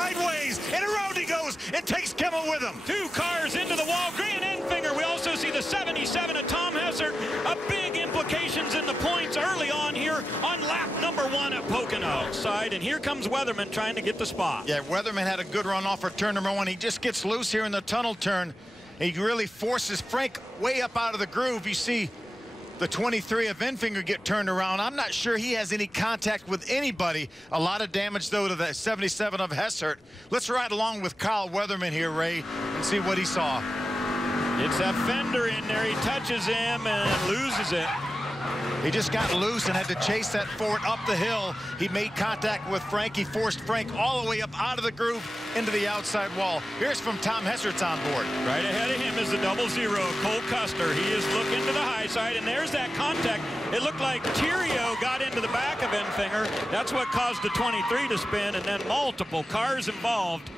sideways, and around he goes and takes Kimmel with him. 2 cars into the wall. Grant Enfinger. We also see the 77 of Tom Hessert. A big implications in the points early on here on lap number 1 at Pocono. Side, and here comes Weatherman trying to get the spot. Yeah, Weatherman had a good run off for turn number 1. He just gets loose here in the tunnel turn. He really forces Frank way up out of the groove. You see the 23 of Enfinger get turned around. I'm not sure he has any contact with anybody. A lot of damage, though, to the 77 of Hessert. Let's ride along with Kyle Weatherman here, Ray, and see what he saw. It's that fender in there. He touches him and loses it. He just got loose and had to chase that forward up the hill. He made contact with Frank. He forced Frank all the way up out of the groove into the outside wall. Here's from Tom Hessert's on board. Right ahead of him is the 00, Cole Custer. He is looking to the high side, and there's that contact. It looked like Thierio got into the back of Enfinger. That's what caused the 23 to spin, and then multiple cars involved.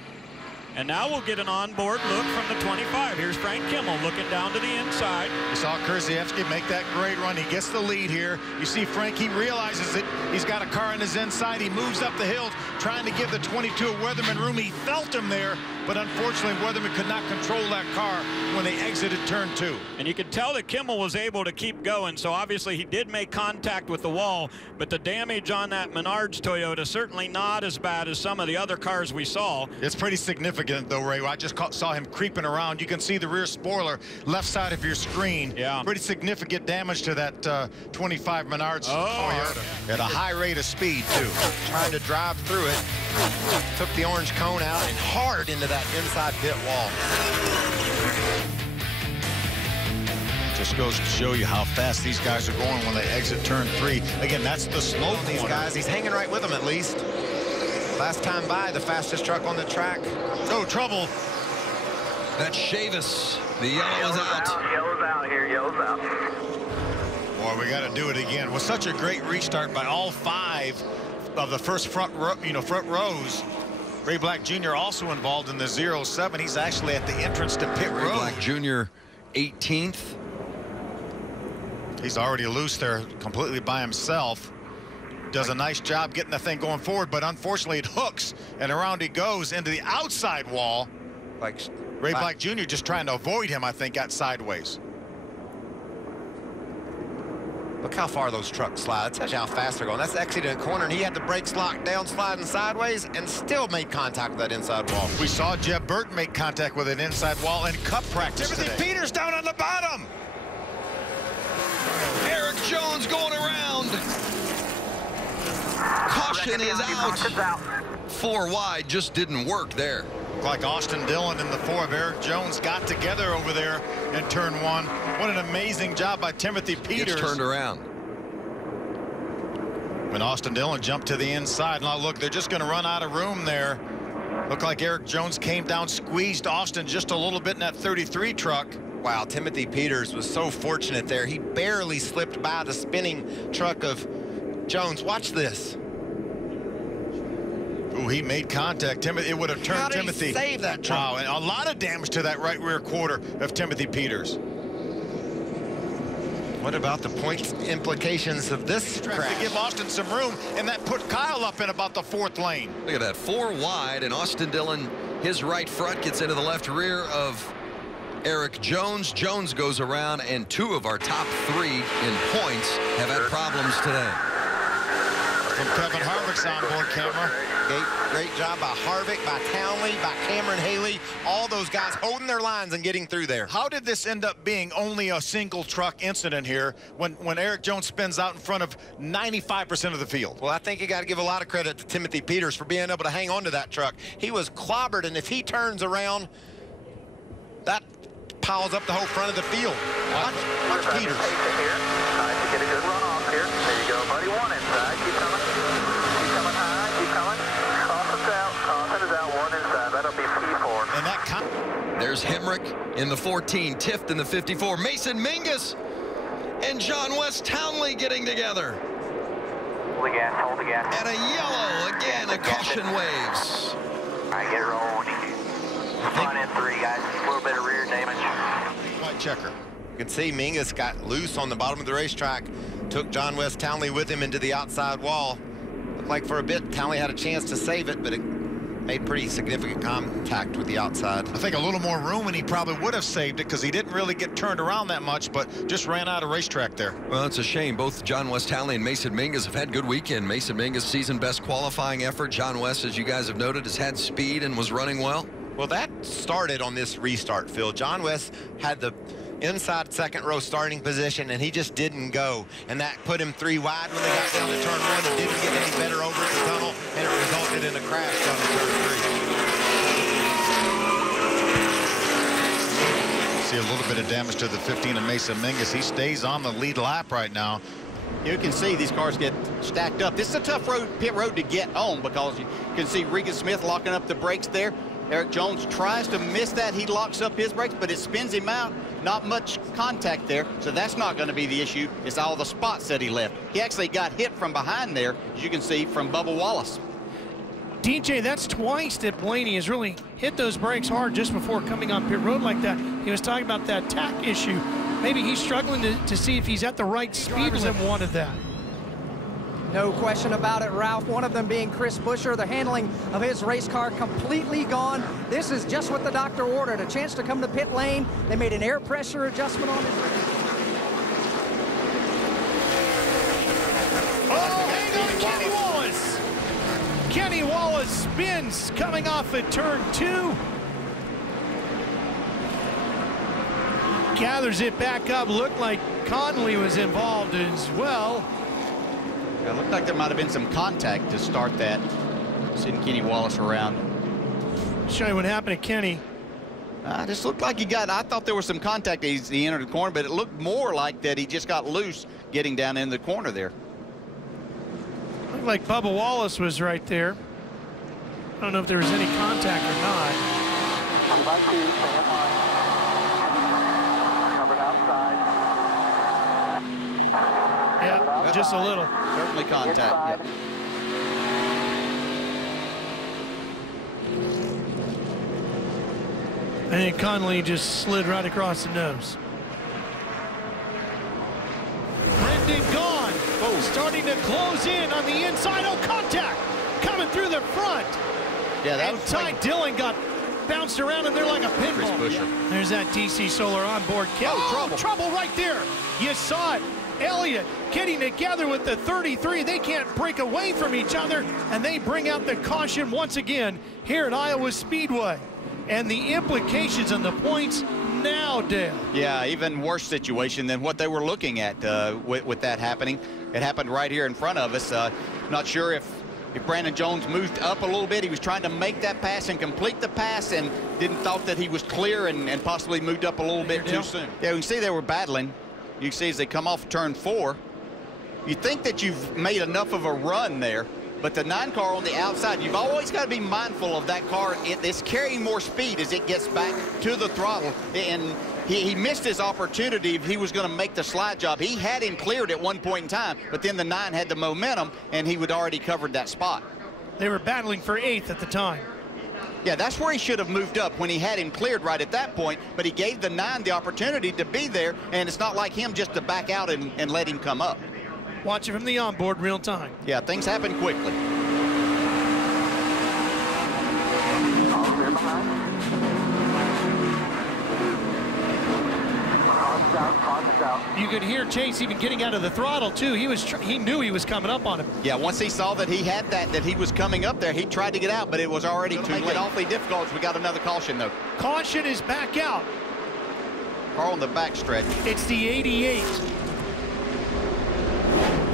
And now we'll get an onboard look from the 25. Here's Frank Kimmel looking down to the inside. You saw Krzyzewski make that great run. He gets the lead here. You see Frank, he realizes it. He's got a car on his inside. He moves up the hill trying to give the 22 of Weatherman room. He felt him there, but unfortunately Weatherman could not control that car when they exited turn 2. And you could tell that Kimmel was able to keep going, so obviously he did make contact with the wall, but the damage on that Menards Toyota certainly not as bad as some of the other cars we saw. It's pretty significant, though, Ray. I just saw him creeping around. You can see the rear spoiler left side of your screen. Yeah. Pretty significant damage to that 25 Menards Toyota. At a high rate of speed, too. Trying to drive through it. Took the orange cone out and hard into that inside pit wall. Just goes to show you how fast these guys are going when they exit turn 3. Again, that's the slow These corner. guys, he's hanging right with them at least. Last time by, the fastest truck on the track. No trouble. That's Chavis. The yellow is out. Yellow's out here. Yellow's out. Boy, we got to do it again. It was such a great restart by all 5 of the first front rows. Ray Black Jr. also involved in the 07. He's actually at the entrance to pit road. Black Jr. 18th. He's already loose there completely by himself. Does a nice job getting the thing going forward, but unfortunately it hooks, and around he goes into the outside wall. Like Ray Black Jr. just trying to avoid him, I think, got sideways. Look how far those trucks slide. That tells you how fast they're going. That's exiting a corner, and he had the brakes locked down, sliding sideways, and still made contact with that inside wall. We saw Jeb Burton make contact with an inside wall in Cup practice Timothy today. Peters down on the bottom. Eric Jones going around. Caution is out. 4 wide just didn't work there. Like Austin Dillon and the 4 of Eric Jones got together over there in turn 1. What an amazing job by Timothy Peters. Gets turned around. When Austin Dillon jumped to the inside. Now look, they're just going to run out of room there. Looked like Eric Jones came down, squeezed Austin just a little bit in that 33 truck. Wow, Timothy Peters was so fortunate there. He barely slipped by the spinning truck of Jones. Watch this. Ooh, he made contact. It would have turned How did Timothy. he save that truck? Wow, and a lot of damage to that right rear quarter of Timothy Peters. What about the point implications of this crash? To give Austin some room, and that put Kyle up in about the 4th lane. Look at that, 4 wide, and Austin Dillon, his right front gets into the left rear of Eric Jones. Jones goes around, and 2 of our top 3 in points have had problems today. From Kevin Harvick's onboard camera. Great job by Harvick, by Townley, by Cameron Haley. All those guys holding their lines and getting through there. How did this end up being only a single truck incident here when Eric Jones spins out in front of 95% of the field? Well, I think you got to give a lot of credit to Timothy Peters for being able to hang on to that truck. He was clobbered, and if he turns around, that piles up the whole front of the field. Watch Peters. Here. Trying to get a good run off here. There you go, buddy. 1 inside. Keep coming. Keep coming high. Keep coming. Austin's out. Austin is out. 1 inside. That'll be P4. And that There's Hemrick in the 14, Tift in the 54, Mason Mingus and John West Townley getting together. Hold the gas. Hold the gas. And a yellow, again, a caution waves. All right, get rolling. Front end 3, guys. A little bit of rear damage. white checker. You can see Mingus got loose on the bottom of the racetrack, took John West Townley with him into the outside wall. Looked like for a bit Townley had a chance to save it, but it made pretty significant contact with the outside. I think a little more room and he probably would have saved it because he didn't really get turned around that much, but just ran out of racetrack there. Well, it's a shame. Both John West Halley and Mason Mingus have had good weekend. Mason Mingus season best qualifying effort. John West, as you guys have noted, has had speed and was running well. Well, that started on this restart, Phil. John West had the inside second row starting position, and he just didn't go. And that put him 3 wide when they got down to turn 1. He didn't get any better over at the tunnel, and it resulted in a crash down to turn 3. See a little bit of damage to the 15 of Mason Mingus. He stays on the lead lap right now. You can see these cars get stacked up. This is a tough pit road to get on because you can see Regan Smith locking up the brakes there. Eric Jones tries to miss that. He locks up his brakes, but it spins him out. Not much contact there, so that's not going to be the issue. It's all the spots that he left. He actually got hit from behind there, as you can see, from Bubba Wallace. DJ, that's twice that Blaney has really hit those brakes hard just before coming on pit road like that. He was talking about that tack issue. Maybe he's struggling to see if he's at the right speed limit. Wanted that. No question about it, Ralph. One of them being Chris Buescher. The handling of his race car completely gone. This is just what the doctor ordered. A chance to come to pit lane. They made an air pressure adjustment on his race. Oh, hang on, Kenny Wallace. Kenny Wallace spins coming off at turn 2. Gathers it back up. Looked like Conley was involved as well. It looked like there might have been some contact to start that. Seeing Kenny Wallace around. Show you what happened to Kenny. Just looked like he got, I thought there was some contact as he entered the corner, but it looked more like that he just got loose getting down in the corner there. Looked like Bubba Wallace was right there. I don't know if there was any contact or not. Covered outside. Yeah, just a little. Certainly contact. Yep. I think Conley just slid right across the nose. Brendan gone. Oh, starting to close in on the inside. Oh, contact coming through the front. Yeah, that and was Ty Dillon got bounced around in there like a pinball. Buescher. There's that DC Solar onboard. Trouble right there. You saw it. Elliott getting together with the 33. They can't break away from each other, and they bring out the caution once again here at Iowa Speedway. And the implications on the points now, Dale. Yeah, even worse situation than what they were looking at with that happening. It happened right here in front of us. Not sure if Brandon Jones moved up a little bit. He was trying to make that pass and complete the pass and didn't thought that he was clear and possibly moved up a little bit too soon. Yeah, we can see they were battling. You can see as they come off turn 4. You think that you've made enough of a run there, but the 9 car on the outside, you've always got to be mindful of that car. It's carrying more speed as it gets back to the throttle. And he missed his opportunity if he was going to make the slide job. He had him cleared at one point in time, but then the 9 had the momentum, and he would already covered that spot. They were battling for 8th at the time. Yeah, that's where he should have moved up when he had him cleared right at that point, but he gave the 9 the opportunity to be there, and it's not like him just to back out and let him come up. Watch it from the onboard real time. Yeah, things happen quickly. All clear behind. Caution's out. You could hear Chase even getting out of the throttle too. He knew he was coming up on him. Yeah, once he saw that he had that he was coming up there, he tried to get out, but it was already too late. It awfully difficult. We got another caution though. Caution is back out. Car on the back stretch. It's the 88.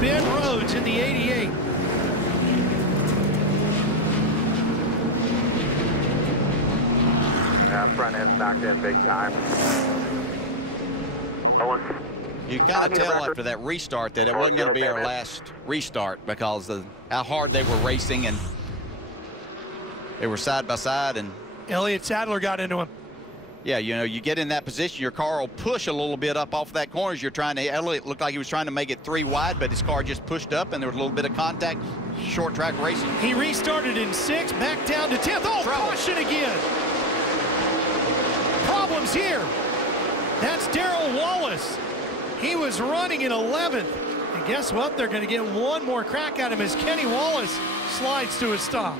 Ben Rhodes in the 88. Yeah, front end's knocked in big time. You got to tell after that restart that it wasn't going to be our last restart because of how hard they were racing, and they were side by side. And Elliott Sadler got into him. Yeah, you know, you get in that position, your car will push a little bit up off that corner as you're trying to. Elliott looked like he was trying to make it 3 wide, but his car just pushed up, and there was a little bit of contact. Short track racing. He restarted in 6th, back down to 10th. Oh, caution again. Problems here. That's Darrell Wallace. He was running in 11th. And guess what? They're going to get one more crack at him as Kenny Wallace slides to a stop.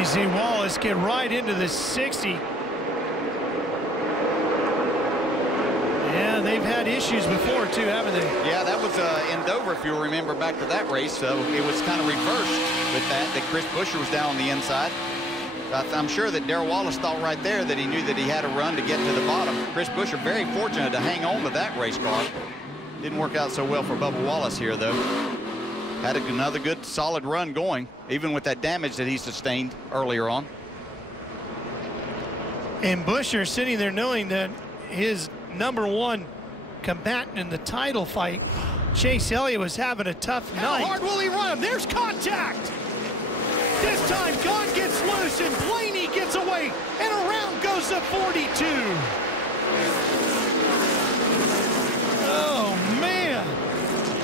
You see Wallace get right into the 60. Yeah, they've had issues before too, haven't they? Yeah, that was in Dover, if you'll remember back to that race. So it was kind of reversed with that Chris Buescher was down on the inside. I'm sure that Darrell Wallace thought right there that he knew that he had a run to get to the bottom. Chris Buescher very fortunate to hang on to that race car. Didn't work out so well for Bubba Wallace here, though. Had another good, solid run going, even with that damage that he sustained earlier on. And Buescher sitting there knowing that his #1 combatant in the title fight, Chase Elliott, was having a tough night. How hard will he run him? There's contact. This time, Gunn gets loose, and Blaney gets away, and around goes the 42. Oh, man.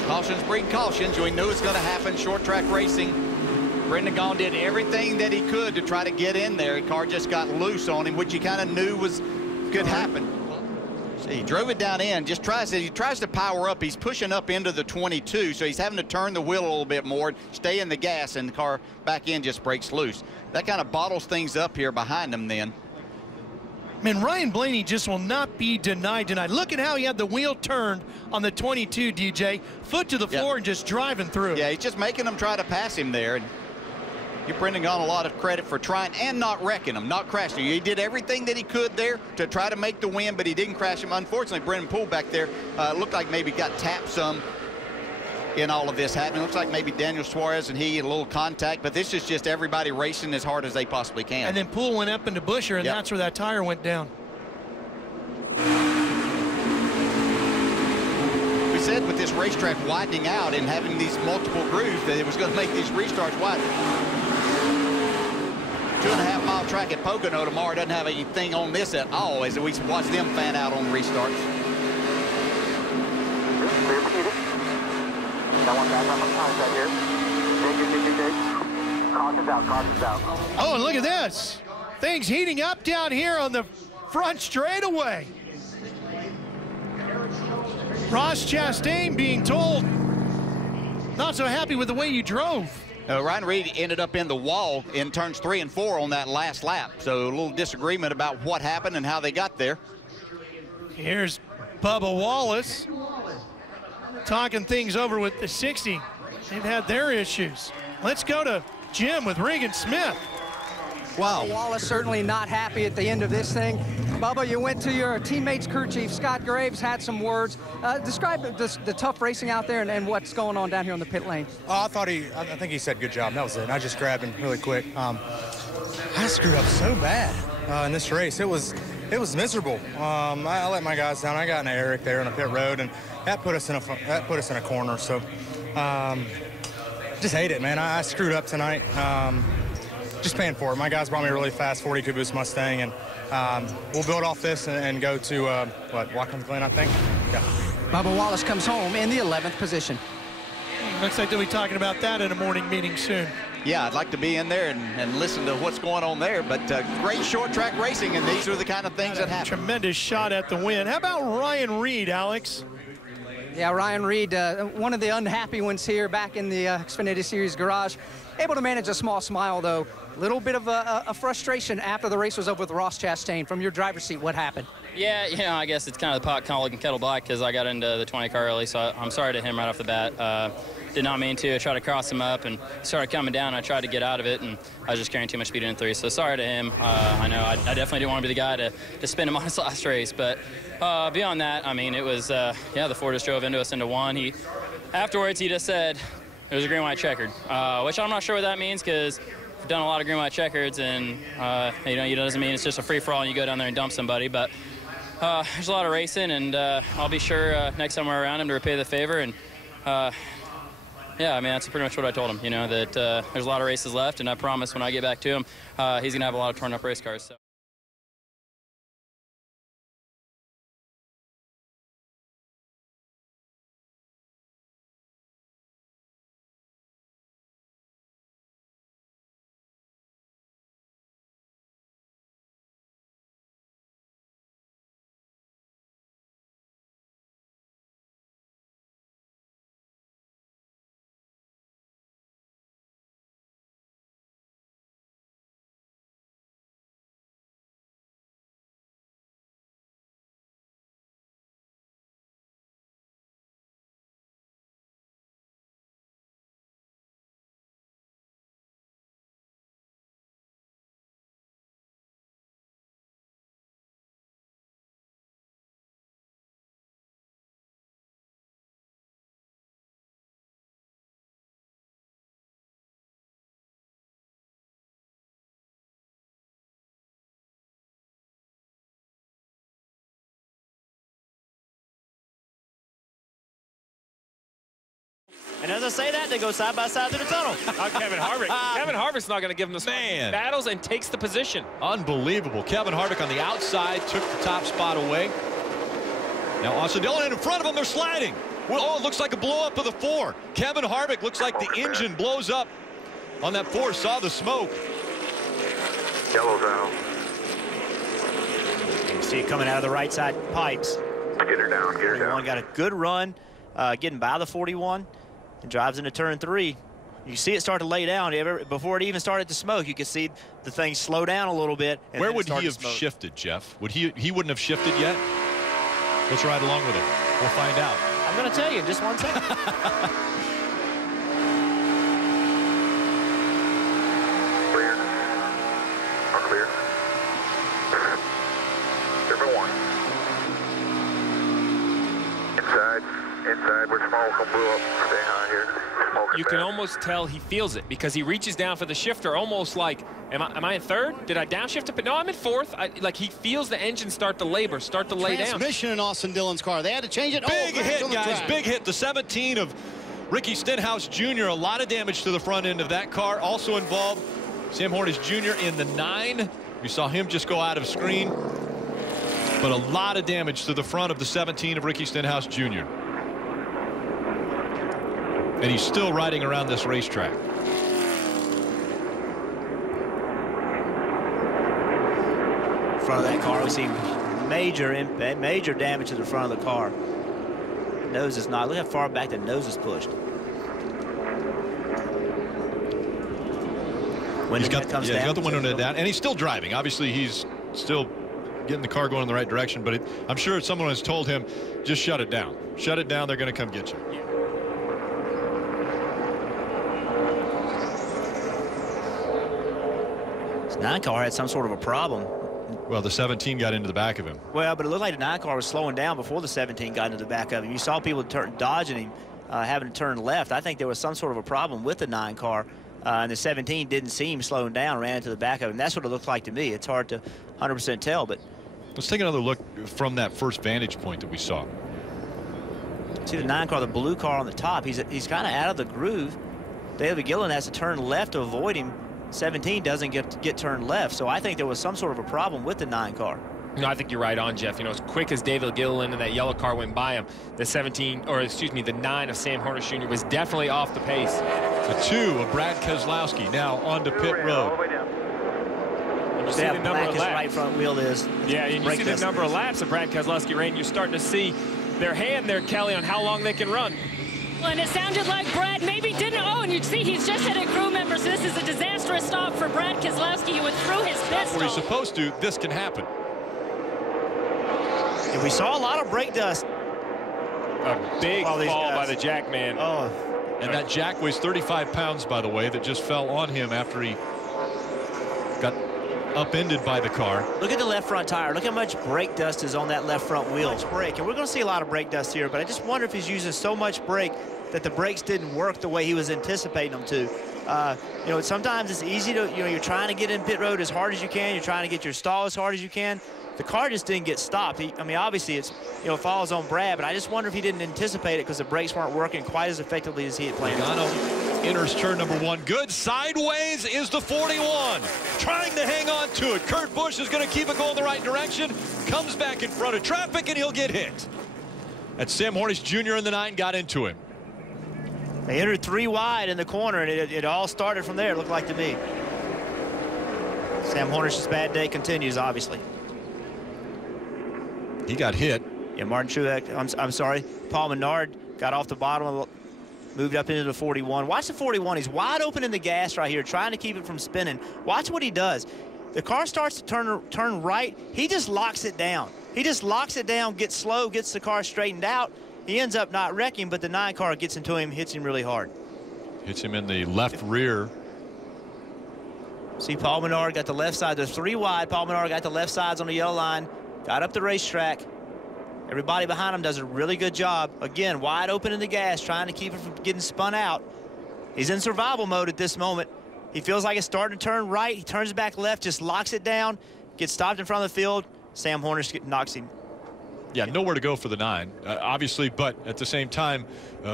Cautions breed cautions. We knew it's going to happen. Short track racing. Brendan Gaughan did everything that he could to try to get in there. The car just got loose on him, which he kind of knew could happen. So he drove it down in, he tries to power up. He's pushing up into the 22, so he's having to turn the wheel a little bit more, stay in the gas, and the car back in just breaks loose. That kind of bottles things up here behind him then. Man, Ryan Blaney just will not be denied tonight. Look at how he had the wheel turned on the 22, DJ. Foot to the floor and just driving through. Yeah, he's just making them try to pass him there. And give Brendan Gaughan a lot of credit for trying and not wrecking him, not crashing. He did everything that he could there to try to make the win, but he didn't crash him. Unfortunately, Brendan Poole back there looked like maybe got tapped some in all of this happening. Looks like maybe Daniel Suarez and he had a little contact, but this is just everybody racing as hard as they possibly can. And then Poole went up into Buescher, and that's where that tire went down. We said with this racetrack widening out and having these multiple grooves that it was going to make these restarts wide. 2.5 mile track at Pocono tomorrow doesn't have anything on this at all as we watch them fan out on the restarts. Oh, and look at this. Things heating up down here on the front straightaway. Ross Chastain being told not so happy with the way you drove. Ryan Reed ended up in the wall in turns 3 and 4 on that last lap. So a little disagreement about what happened and how they got there. Here's Bubba Wallace talking things over with the 60. They've had their issues. Let's go to Jim with Regan Smith. Wow. Wallace certainly not happy at the end of this thing. Bubba, you went to your teammate's crew chief, Scott Graves, had some words. Describe the tough racing out there and what's going on down here on the pit lane. I think he said good job. That was it. I just grabbed him really quick. I screwed up so bad in this race. It was miserable. I let my guys down. I got into Eric there on the pit road, and that put us in a corner. So just hate it, man. I screwed up tonight. Just paying for it. My guys brought me a really fast 42 Boost Mustang, and we'll build off this and go to, Watkins Glen, I think? Yeah. Bubba Wallace comes home in the 11th position. Looks like they'll be talking about that in a morning meeting soon. Yeah, I'd like to be in there and listen to what's going on there, but great short track racing, and these are the kind of things that happen. Tremendous shot at the win. How about Ryan Reed, Alex? Yeah, Ryan Reed, one of the unhappy ones here back in the Xfinity Series garage. Able to manage a small smile, though. A little bit of a frustration after the race was over with Ross Chastain. From your driver's seat, what happened? Yeah, I guess it's kind of the pot calling and kettle black because I got into the 20 car early, so I'm sorry to him right off the bat. Did not mean to. I tried to cross him up and started coming down. I tried to get out of it, and I was just carrying too much speed in 3, so sorry to him. I know I definitely didn't want to be the guy to spin him on his last race, but beyond that, I mean, it was, the Ford just drove into us into 1. Afterwards, he just said it was a green, white, checkered, which I'm not sure what that means because I've done a lot of green, white, checkers, and, it doesn't mean it's just a free-for-all and you go down there and dump somebody, but there's a lot of racing, and I'll be sure next time we're around him to repay the favor, and yeah, I mean, that's pretty much what I told him, that there's a lot of races left, and I promise when I get back to him, he's going to have a lot of torn-up race cars. So. And as I say that, they go side by side through the tunnel. Kevin Harvick. Kevin Harvick's not going to give him the battles and takes the position. Unbelievable. Kevin Harvick on the outside took the top spot away. Now Austin Dillon in front of him. They're sliding. Well, oh, it looks like a blow up of the 4. Kevin Harvick looks like the engine blows up on that 4. Saw the smoke. Yellow's out. You can see it coming out of the right side pipes. Get her down, get her down. Got a good run getting by the 41 and drives into turn 3. You see it start to lay down. Before it even started to smoke, you could see the thing slow down a little bit. And where would he have shifted, Jeff? Would he wouldn't have shifted yet? Let's ride along with it. We'll find out. I'm going to tell you in just 1 second. Clear. All clear. Number 1. Inside where smoke will blow up. Stay high here. You can almost tell he feels it because he reaches down for the shifter almost like, am I in 3rd? Did I downshift it? But no, I'm in 4th. Like he feels the engine start to labor, start to lay down. Transmission in Austin Dillon's car. They had to change it. Big hit, guys. Big hit. The 17 of Ricky Stenhouse Jr. A lot of damage to the front end of that car. Also involved Sam Hornish Jr. in the 9. We saw him just go out of screen. But a lot of damage to the front of the 17 of Ricky Stenhouse Jr. And he's still riding around this racetrack. Front of that car, we see major damage to the front of the car. Nose is not. Look how far back the nose is pushed. He's got the window down, and he's still driving. Obviously, he's still getting the car going in the right direction, but I'm sure someone has told him, just shut it down. Shut it down. They're going to come get you. This 9 car had some sort of a problem. Well, the 17 got into the back of him. Well, but it looked like the 9 car was slowing down before the 17 got into the back of him. You saw people dodging him, having to turn left. I think there was some sort of a problem with the 9 car, and the 17 didn't seem slowing down, ran into the back of him. That's what it looked like to me. It's hard to 100% tell, but let's take another look from that first vantage point that we saw. See the 9 car, the blue car on the top. He's kind of out of the groove. David Gillen has to turn left to avoid him. 17 doesn't get turned left, so I think there was some sort of a problem with the 9 car. No, I think you're right on, Jeff. You know, as quick as David Gilliland and that yellow car went by him, the 9 of Sam Hornish Jr. was definitely off the pace. The 2 of Brad Keselowski now onto pit road. You see the number of laps. Right front wheel is. Yeah, and you see the number of laps that Brad Keselowski ran. You're starting to see their hand there, Kelly, on how long they can run. Well, and it sounded like Brad maybe didn't. Oh, and you see he's just hit a crew member, so this is a disastrous stop for Brad Keselowski. He went through his pit stop. What he's supposed to. This can happen. And we saw a lot of brake dust. A big fall by the jack man. Oh. And that jack weighs 35 pounds, by the way, that just fell on him after he got upended by the car. Look at the left front tire. Look how much brake dust is on that left front wheel. It's brake, and we're going to see a lot of brake dust here, but I just wonder if he's using so much brake that the brakes didn't work the way he was anticipating them to. You know, sometimes it's easy to, you know, you're trying to get in pit road as hard as you can. You're trying to get your stall as hard as you can. The car just didn't get stopped. I mean, obviously, it's, you know, falls on Brad, but I just wonder if he didn't anticipate it because the brakes weren't working quite as effectively as he had planned. Enters turn number 1. Good. Sideways is the 41. Trying to hang on to it. Kurt Busch is going to keep it going the right direction. Comes back in front of traffic, and he'll get hit. And Sam Hornish Jr. in the 9 got into him. They entered 3 wide in the corner, and it all started from there, it looked like to me. Sam Hornish's bad day continues, obviously. He got hit. Yeah, Martin Truex, I'm sorry. Paul Menard got off the bottom, moved up into the 41. Watch the 41. He's wide open in the gas right here, trying to keep it from spinning. Watch what he does. The car starts to turn right. He just locks it down. He just locks it down, gets slow, gets the car straightened out. He ends up not wrecking, but the 9 car gets into him, hits him really hard. Hits him in the left rear. See, Paul Menard got the left side. There's 3 wide. Paul Menard got the left sides on the yellow line. Got up the racetrack. Everybody behind him does a really good job. Again, wide open in the gas, trying to keep it from getting spun out. He's in survival mode at this moment. He feels like it's starting to turn right. He turns back left, just locks it down, gets stopped in front of the field. Sam Hornish knocks him. Yeah, nowhere to go for the 9, obviously, but at the same time,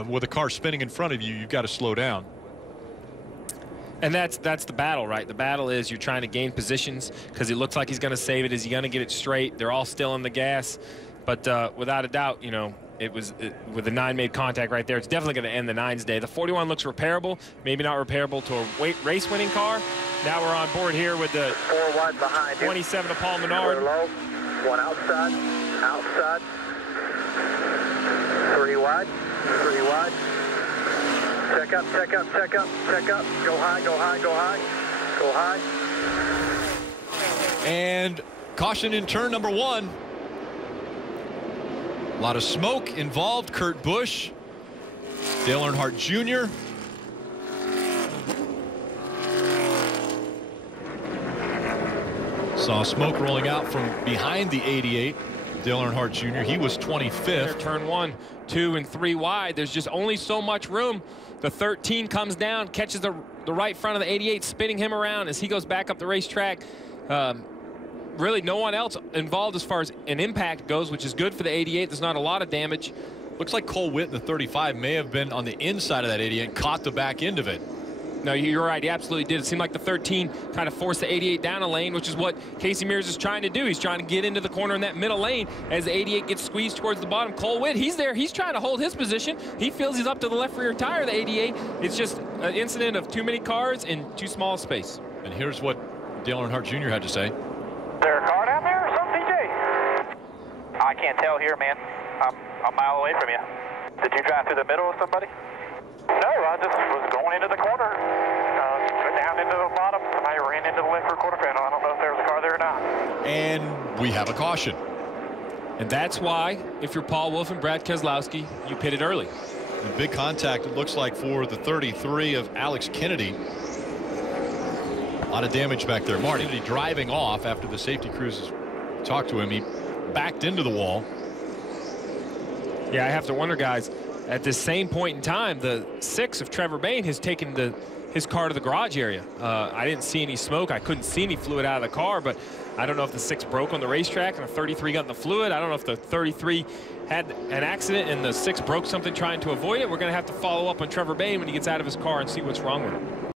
with a car spinning in front of you, you've got to slow down. And that's the battle, right? The battle is you're trying to gain positions because it looks like he's going to save it. Is he going to get it straight? They're all still in the gas. But without a doubt, you know, with the 9 made contact right there, it's definitely going to end the 9's day. The 41 looks repairable, maybe not repairable to a race-winning car. Now we're on board here with the 4 wide behind 27 of Paul Menard. Low. 1 outside, outside. 3 wide, 3 wide. Check up, check up, check up, check up. Go high, go high, go high, go high. And caution in turn number 1. A lot of smoke involved. Kurt Busch, Dale Earnhardt Jr. Saw smoke rolling out from behind the 88. Dale Earnhardt Jr. He was 25th. Turn 1, 2, and 3 wide. There's just only so much room. The 13 comes down, catches the right front of the 88, spinning him around as he goes back up the racetrack. Really no one else involved as far as an impact goes, which is good for the 88. There's not a lot of damage. Looks like Cole Witt in the 35 may have been on the inside of that 88 and caught the back end of it. No, you're right. He absolutely did. It seemed like the 13 kind of forced the 88 down a lane, which is what Casey Mears is trying to do. He's trying to get into the corner in that middle lane as the 88 gets squeezed towards the bottom. Cole Witt, he's there. He's trying to hold his position. He feels he's up to the left rear tire of the 88. It's just an incident of too many cars in too small a space. And here's what Dale Earnhardt Jr. had to say. Is there a car down there or something, TJ? I can't tell here, man. I'm a mile away from you. Did you drive through the middle of somebody? No, I just was going into the corner, down into the bottom. Somebody ran into the left rear quarter panel. I don't know if there was a car there or not. And we have a caution. And that's why, if you're Paul Wolf and Brad Keselowski, you pitted early. And big contact, it looks like, for the 33 of Alex Kennedy. A lot of damage back there. Marty Kennedy driving off after the safety crews talked to him. He backed into the wall. Yeah, I have to wonder, guys, at this same point in time, the 6 of Trevor Bayne has taken his car to the garage area. I didn't see any smoke. I couldn't see any fluid out of the car, but I don't know if the 6 broke on the racetrack and the 33 got in the fluid. I don't know if the 33 had an accident and the 6 broke something trying to avoid it. We're going to have to follow up on Trevor Bayne when he gets out of his car and see what's wrong with him.